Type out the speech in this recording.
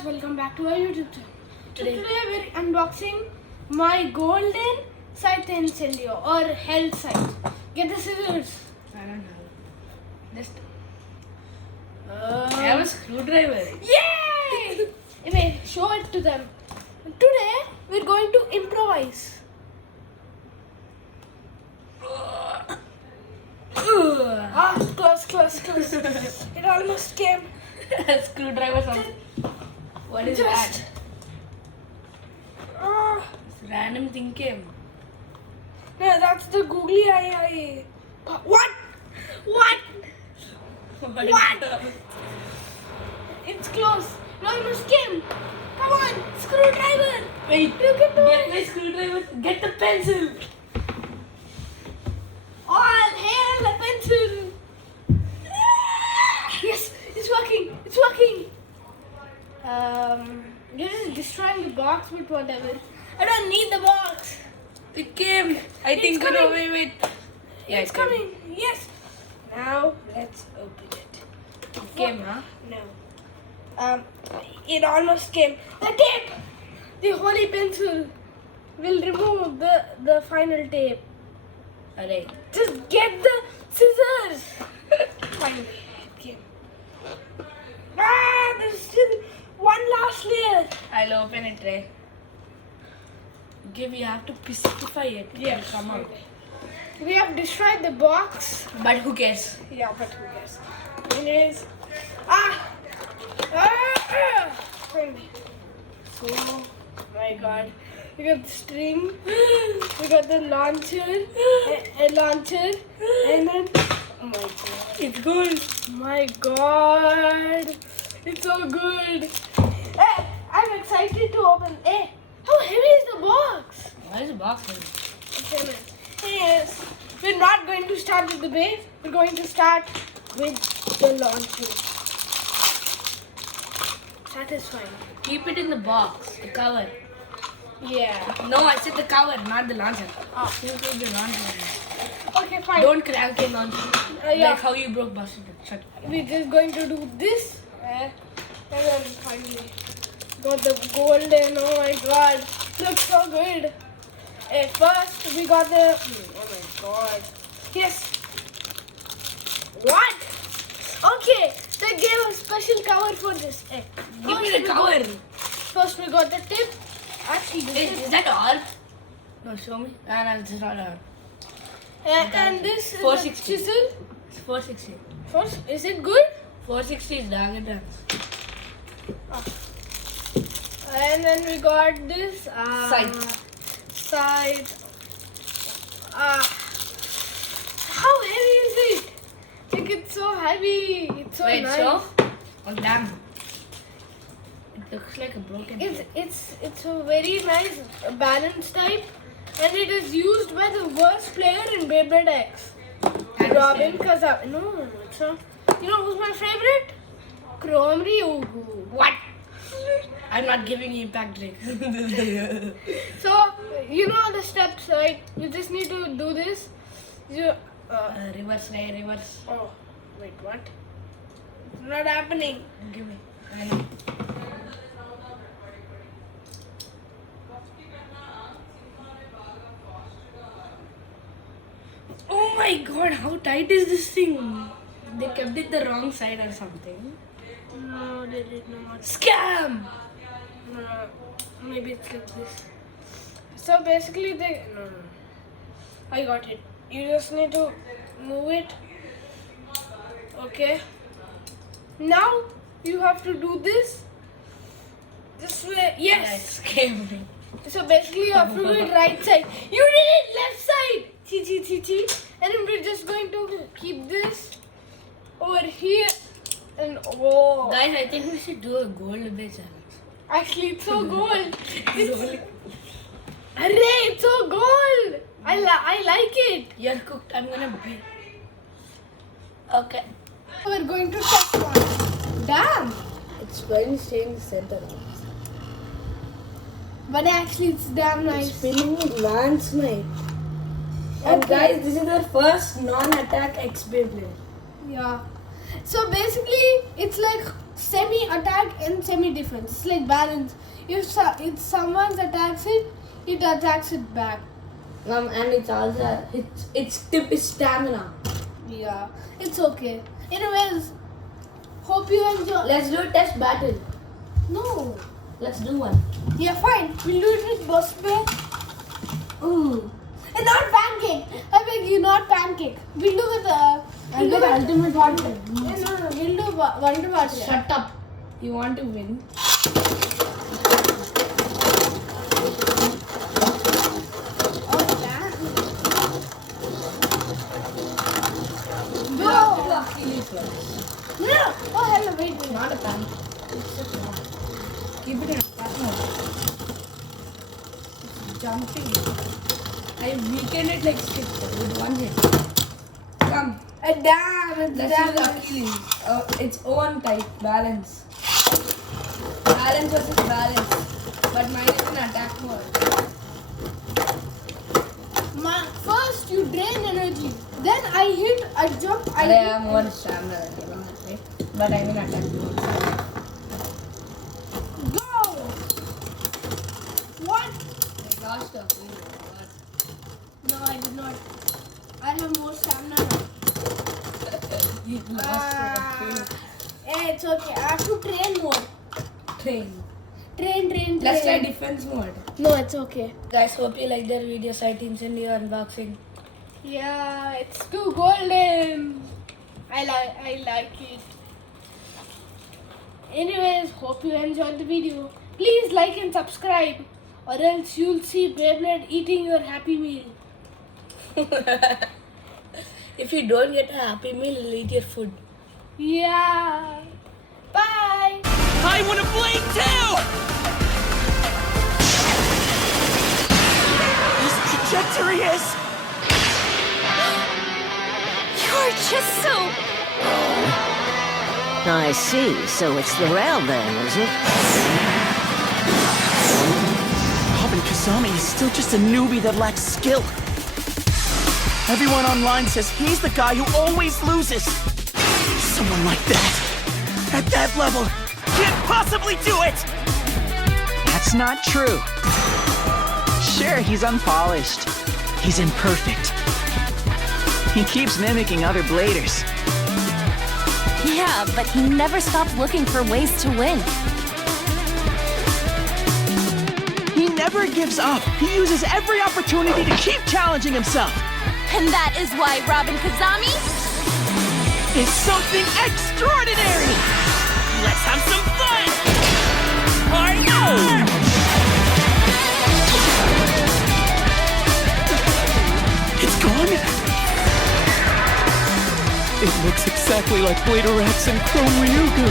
guys, welcome back to our YouTube channel. Today we're unboxing my golden scythe incendio or Hells Scythe. Get the scissors. I don't have it. Just I have a screwdriver. Yay! Wait, show it to them. Today we're going to improvise. Close. It almost came. Screwdriver something. What is that? This random thing came. No, that's the googly eye. What? It's close. It almost came. Come on, screwdriver. Wait, You can do get it. my screwdriver. Get the pencil. All hail a pencil. Yes, it's working. This is destroying the box with whatever. I don't need the box. It came. I It's think. coming. No, wait. Yeah, It's coming. Yes. Now let's open it. It came, huh? No. It almost came. The tape. The holy pencil will remove the final tape. Alright. Just get the scissors. Finally, it came. There's still one last layer. I'll open it, Ray. Okay, we have to pacify it. Yes. It'll come out. We have destroyed the box. But who cares? Yeah, but who cares? Anyways. Finally. So, my God. We got the string. We got the launcher. A launcher. And then, oh my God. It's good. My God. It's so good. Hey, I'm excited to open. Hey, how heavy is the box? Why is the box heavy? Yes. We're not going to start with the base. We're going to start with the launcher. Satisfying. Keep it in the box, the cover. Yeah. No, I said the cover, not the launcher. Oh. You keep the launcher. Okay, fine. Don't crank the launcher. Yeah. Like how you broke Buster. Shut. We're just going to do this. And then finally got the golden. Oh my God. Looks so good. First we got the. Oh my God. Yes. What? Okay. They gave a special cover for this. Give me the cover. First we got the tip. Actually, this Is that all? No, show me. No, this is not all. and this is 460. the chisel. It's 460. First, is it good? 460 is Dragon Dance. And then we got this scythe. How heavy is it? Like it's so heavy. It's so Wait, nice. so? Oh, damn. It looks like a broken. It's a very nice balance type, and it is used by the worst player in Beyblade X. Robin Kazam. No, it's not. You know who's my favorite? Chrome Ryugu. What? I'm not giving you impact Drake. So, you know the steps, right? You just need to do this. You, Reverse, Ray, reverse. oh, wait, what? It's not happening. Give me. I know. Oh my God, how tight is this thing? They kept it the wrong side or something. No, they did not. Scam! No, maybe it's like this. So basically, no. I got it. You just need to move it. Okay. Now you have to do this. This way. Yes. Scam. So basically, you have to do it right side. You did it left side. Chi. And then we're just going to keep this over here. And oh. Guys, I think we should do a gold base challenge. Actually, it's so gold. Array, it's so gold. I like it. You're cooked. I'm gonna be. Okay. We're going to test one. Damn. It's very staying in the center. But actually, it's damn nice. Spinning with Lance Knight. And Okay. guys, this is our first non-attack X Beyblade. Yeah. So basically, it's like semi-attack and semi-defense. It's like balance. If someone attacks it, it attacks it back. And it's also its tip is stamina. Yeah, it's okay. Anyways, hope you enjoy. Let's do a test battle. No. Let's do one. Yeah, fine. We'll do it with bus pay. And not pancake. I beg you, not pancake. We'll do with I'll do the ultimate battle. No. We'll do wonder battle. Shut up. You want to win? No. Oh, hello. Wait. Not a pancake. It's just one. Keep it in attack mode. It's jumping. I weakened it like stick with one hit. Come. Damn. Let's use Achilles. Its own type. Balance. Balance versus balance. But mine is in attack mode. First, you drain energy. Then I hit, I jump, I have more stamina than you, right? But I'm in attack mode. Go! What? I lost a few. No, I did not. I have more stamina now. You lost a few. Hey, it's okay. I have to train more. Train. Train. Let's try defense mode. No, it's okay. Guys, hope you like their video. Side teams in your unboxing. Yeah, it's too golden. I like it. Anyways, hope you enjoyed the video. Please like and subscribe, or else you'll see Beyblade eating your happy meal. If you don't get a happy meal, you'll eat your food. Yeah. Bye. I want to blade too! This trajectory is... You're just so... I see. So it's the rail then, is it? Robin Kazami is still just a newbie that lacks skill. Everyone online says he's the guy who always loses. Someone like that, at that level, can't possibly do it! That's not true. Sure, he's unpolished. He's imperfect. He keeps mimicking other bladers. Yeah, but he never stopped looking for ways to win. He never gives up. He uses every opportunity to keep challenging himself. And that is why Robin Kazami... is something extraordinary! Let's have some fun! Partner! It's gone? It looks exactly like Blader X and Chrome Ryugu.